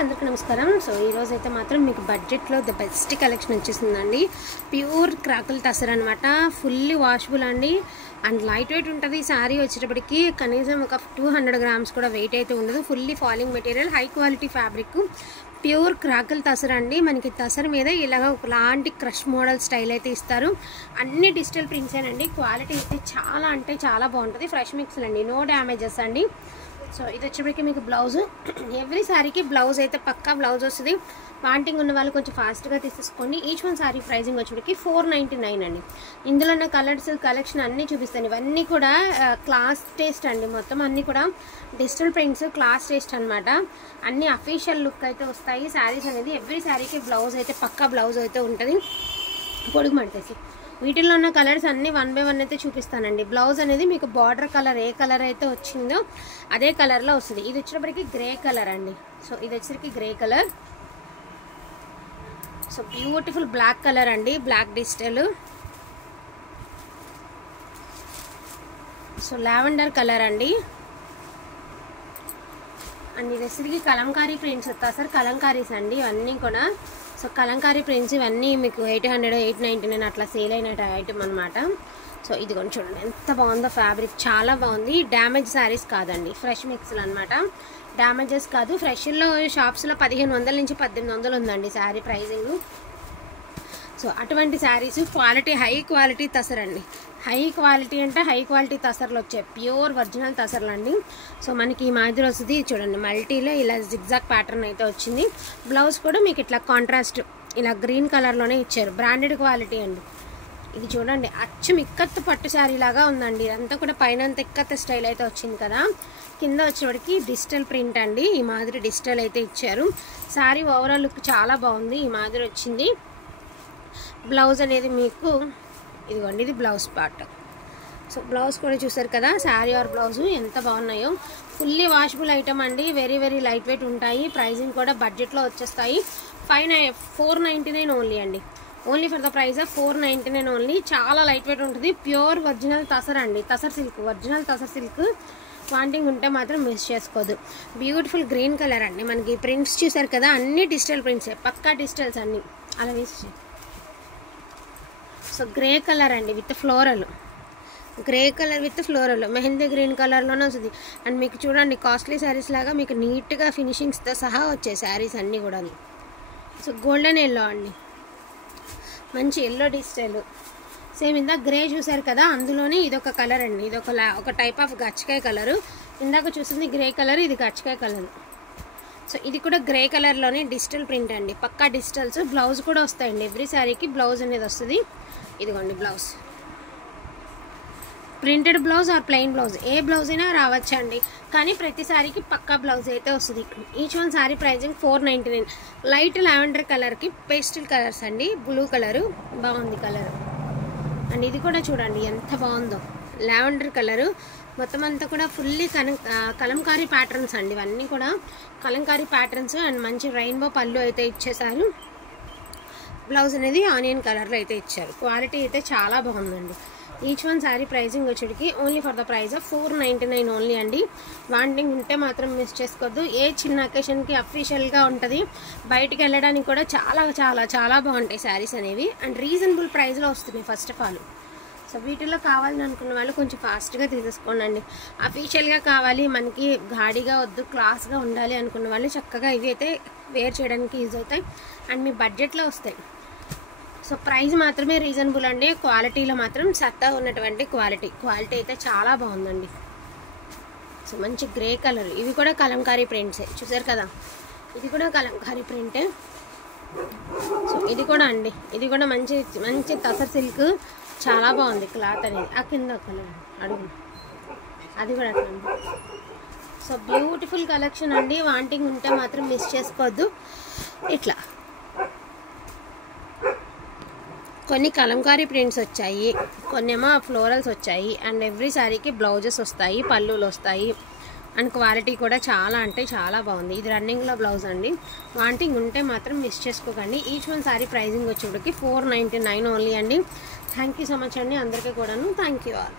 అందరికీ నమస్కారం. సో ఈ రోజు అయితే మాత్రం మీకు బడ్జెట్లో ద బెస్ట్ కలెక్షన్ వచ్చేసిందండి. ప్యూర్ క్రాకుల్ టసర్ అనమాట. ఫుల్లీ వాషబుల్ అండి అండ్ లైట్ వెయిట్ ఉంటుంది. శారీ వచ్చేటప్పటికి కనీసం ఒక 200 గ్రామ్స్ కూడా వెయిట్ అయితే ఉండదు. Fully falling material, high quality fabric, pure crackle tussar అండి. మనకి టసర్ మీద ఇలాగ ఒకలాంటి క్రష్ మోడల్ స్టైల్ అయితే ఇస్తారు. అన్ని డిజిటల్ ప్రింట్స్ అండి. క్వాలిటీ అయితే చాలా అంటే చాలా బాగుంటుంది. ఫ్రెష్ మిక్స్ అండి, నో డ్యామేజెస్ అండి. సో ఇది వచ్చేప్పటికి మీకు బ్లౌజ్, ఎవ్రీ శారీకి బ్లౌజ్ అయితే పక్కా బ్లౌజ్ వస్తుంది. వాంటింగ్ ఉన్న వాళ్ళు కొంచెం ఫాస్ట్గా తీసేసుకోండి. ఈచ్ వన్ శారీ ప్రైజింగ్ వచ్చేప్పటికి 499 అండి. ఇందులో ఉన్న కలర్స్ కలెక్షన్ అన్నీ చూపిస్తాను. ఇవన్నీ కూడా క్లాస్ టేస్ట్ అండి. మొత్తం అన్నీ కూడా డిజిటల్ ప్రింట్స్, క్లాస్ టేస్ట్ అనమాట. అన్ని అఫీషియల్ లుక్ అయితే వస్తాయి శారీస్ అనేది. ఎవ్రీ శారీకి బ్లౌజ్ అయితే పక్కా బ్లౌజ్ అయితే ఉంటుంది. పొడుగుమంటేసి వీటిల్లో ఉన్న కలర్స్ అన్నీ 1 by 1 అయితే చూపిస్తానండి. బ్లౌజ్ అనేది మీకు బార్డర్ కలర్ ఏ కలర్ అయితే వచ్చిందో అదే కలర్లో వస్తుంది. ఇది వచ్చేటప్పటికి గ్రే కలర్ అండి. సో ఇది వచ్చేసరికి grey colour. So beautiful black colour అండి, black digital. So lavender colour అండి. అండ్ ఇది వచ్చేసరికి కలంకారీ ప్రింట్స్ వస్తా సార్, కలంకారీస్ అండి ఇవన్నీ కూడా. సో కలంకారీ ప్రింట్స్ ఇవన్నీ మీకు 800, 899 అట్లా సేల్ అయిన ఐటమ్ అనమాట. సో ఇది కొంచెం చూడండి ఎంత బాగుందో ఫ్యాబ్రిక్, చాలా బాగుంది. డ్యామేజ్ శారీస్ కాదండి, ఫ్రెష్ మిక్స్లు అనమాట. డ్యామేజెస్ కాదు. ఫ్రెష్లో షాప్స్లో 1500 నుంచి 1800 ఉందండి శారీ ప్రైజింగ్. సో అటువంటి saris quality, high quality tussar అండి. హై క్వాలిటీ అంటే హై క్వాలిటీ టసర్లు వచ్చాయి, ప్యూర్ ఒరిజినల్ టసర్లు అండి. సో మనకి ఈ మాదిరి వస్తుంది చూడండి. మల్టీలో ఇలా జిగ్జాగ్ ప్యాటర్న్ అయితే వచ్చింది. బ్లౌజ్ కూడా మీకు ఇట్లా కాంట్రాస్ట్ ఇలా గ్రీన్ కలర్లోనే ఇచ్చారు. బ్రాండెడ్ క్వాలిటీ అండి. ఇది చూడండి అచ్చం ఇక్కత్ పట్టు శారీ లాగా ఉందండి. ఇదంతా కూడా పైన అంతా ఇక్కత్ స్టైల్ అయితే వచ్చింది కదా. కింద వచ్చేవాడికి డిజిటల్ ప్రింట్ అండి. ఈ మాదిరి డిజిటల్ అయితే ఇచ్చారు. శారీ ఓవరాల్ లుక్ చాలా బాగుంది. ఈ మాదిరి వచ్చింది. బ్లౌజ్ అనేది మీకు ఇదిగోండి, ఇది బ్లౌజ్ పార్ట్. సో బ్లౌజ్ కూడా చూసారు కదా, శారీ ఆర్ బ్లౌజ్ ఎంత బాగున్నాయో. ఫుల్లీ వాషబుల్ ఐటమ్ అండి. వెరీ వెరీ లైట్ వెయిట్ ఉంటాయి. ప్రైజింగ్ కూడా బడ్జెట్లో వచ్చేస్తాయి. 499 ఓన్లీ అండి. Only for the price of 499 only. చాలా లైట్ వెయిట్ ఉంటుంది. ప్యూర్ ఒరిజినల్ టసర్ అండి. Tussar silk, original tussar silk. Wanting ఉంటే మాత్రం మిస్ చేసుకోవద్దు. బ్యూటిఫుల్ గ్రీన్ కలర్ అండి. మనకి ప్రింట్స్ చూసారు కదా, అన్ని డిజిటల్ ప్రింట్సే, పక్కా డిజిటల్స్ అన్నీ. అలా వేసి సో గ్రే కలర్ అండి with floral, grey colour with floral, mehndi green కలర్లోనే వస్తుంది. అండ్ మీకు చూడండి కాస్ట్లీ శారీస్ లాగా మీకు నీట్గా ఫినిషింగ్స్తో సహా వచ్చే శారీస్ అన్నీ కూడా. సో గోల్డెన్ ఎల్లో అండి, మంచి ఎల్లో డిజిటల్. సేమ్ ఇందాక గ్రే చూసారు కదా, అందులోనే ఇదొక కలర్ అండి. ఇదొక ఒక టైప్ ఆఫ్ గచ్చకాయ కలరు. ఇందాక చూసింది గ్రే కలర్, ఇది గచ్చకాయ కలర్. సో ఇది కూడా గ్రే కలర్లోనే డిజిటల్ ప్రింట్ అండి, పక్కా డిజిటల్స్. బ్లౌజ్ కూడా వస్తాయండి. ఎవ్రీ శారీకి బ్లౌజ్ అనేది వస్తుంది. ఇదిగోండి blouse, printed blouse or plain blouse, ఏ బ్లౌజ్ అయినా రావచ్చండి. కానీ ప్రతి శారీకి పక్కా బ్లౌజ్ అయితే వస్తుంది. Each one sari pricing 499. Light lavender కలర్కి పేస్టల్ కలర్స్ అండి. బ్లూ కలరు బాగుంది కలర్. అండ్ ఇది కూడా చూడండి ఎంత బాగుందో, లావెండర్ కలరు. మొత్తం అంతా కూడా ఫుల్లీ కలంకారీ ప్యాటర్న్స్ అండి. ఇవన్నీ కూడా కలంకారీ ప్యాటర్న్స్. అండ్ మంచి రెయిన్బో పళ్ళు అయితే ఇచ్చేసారు. బ్లౌజ్ అనేది ఆనియన్ కలర్లో అయితే ఇచ్చారు. క్వాలిటీ అయితే చాలా బాగుందండి. ఈచ్ వన్ శారీ ప్రైజింగ్ వచ్చేటికి only for the price of 499 only అండి. వాంటింగ్ ఉంటే మాత్రం మిస్ చేసుకోవద్దు. ఏ చిన్న అకేషన్కి అఫీషియల్గా ఉంటుంది. బయటికి వెళ్ళడానికి కూడా చాలా చాలా చాలా బాగుంటాయి శారీస్ అనేవి. అండ్ రీజనబుల్ ప్రైస్లో వస్తున్నాయి ఫస్ట్ ఆఫ్ ఆల్. సో వీటిల్లో కావాలని అనుకున్న వాళ్ళు కొంచెం ఫాస్ట్గా తీసేసుకోండి. అఫీషియల్గా కావాలి, మనకి గాడిగా వద్దు, క్లాస్గా ఉండాలి అనుకున్న వాళ్ళు చక్కగా ఇవి అయితే వేర్ చేయడానికి యూజ్ అవుతాయి. అండ్ మీ బడ్జెట్లో వస్తాయి. సో ప్రైస్ మాత్రమే రీజనబుల్ అండి. క్వాలిటీలో మాత్రం సత్తా ఉన్నటువంటి క్వాలిటీ అయితే చాలా బాగుందండి. సో మంచి గ్రే కలర్. ఇవి కూడా కలంకారీ ప్రింట్సే చూసారు కదా, ఇది కూడా కలంకారీ ప్రింటే. సో ఇది కూడా అండి, ఇది కూడా మంచి మంచి టసర్ సిల్క్, చాలా బాగుంది క్లాత్ అనేది. ఆ కింద కలర్ అడుగు, అది కూడా అట్లా. సో బ్యూటిఫుల్ కలెక్షన్ అండి. వాంటింగ్ ఉంటే మాత్రం మిస్ చేసుకోవద్దు. ఇట్లా కొన్ని కలంకారీ ప్రింట్స్ వచ్చాయి, కొన్ని ఏమో ఫ్లోరల్స్ వచ్చాయి. అండ్ ఎవ్రీ శారీకి బ్లౌజెస్ వస్తాయి, పళ్ళులు వస్తాయి. అండ్ క్వాలిటీ కూడా చాలా అంటే చాలా బాగుంది. ఇది రన్నింగ్లో బ్లౌజ్ అండి. వాంటింగ్ ఉంటే మాత్రం మిస్ చేసుకోకండి. ఈచ్ వన్ శారీ ప్రైజింగ్ వచ్చేప్పటికి 499 ఓన్లీ అండి. థ్యాంక్ యూ సో మచ్ అండి అందరికీ కూడాను. Thank you all.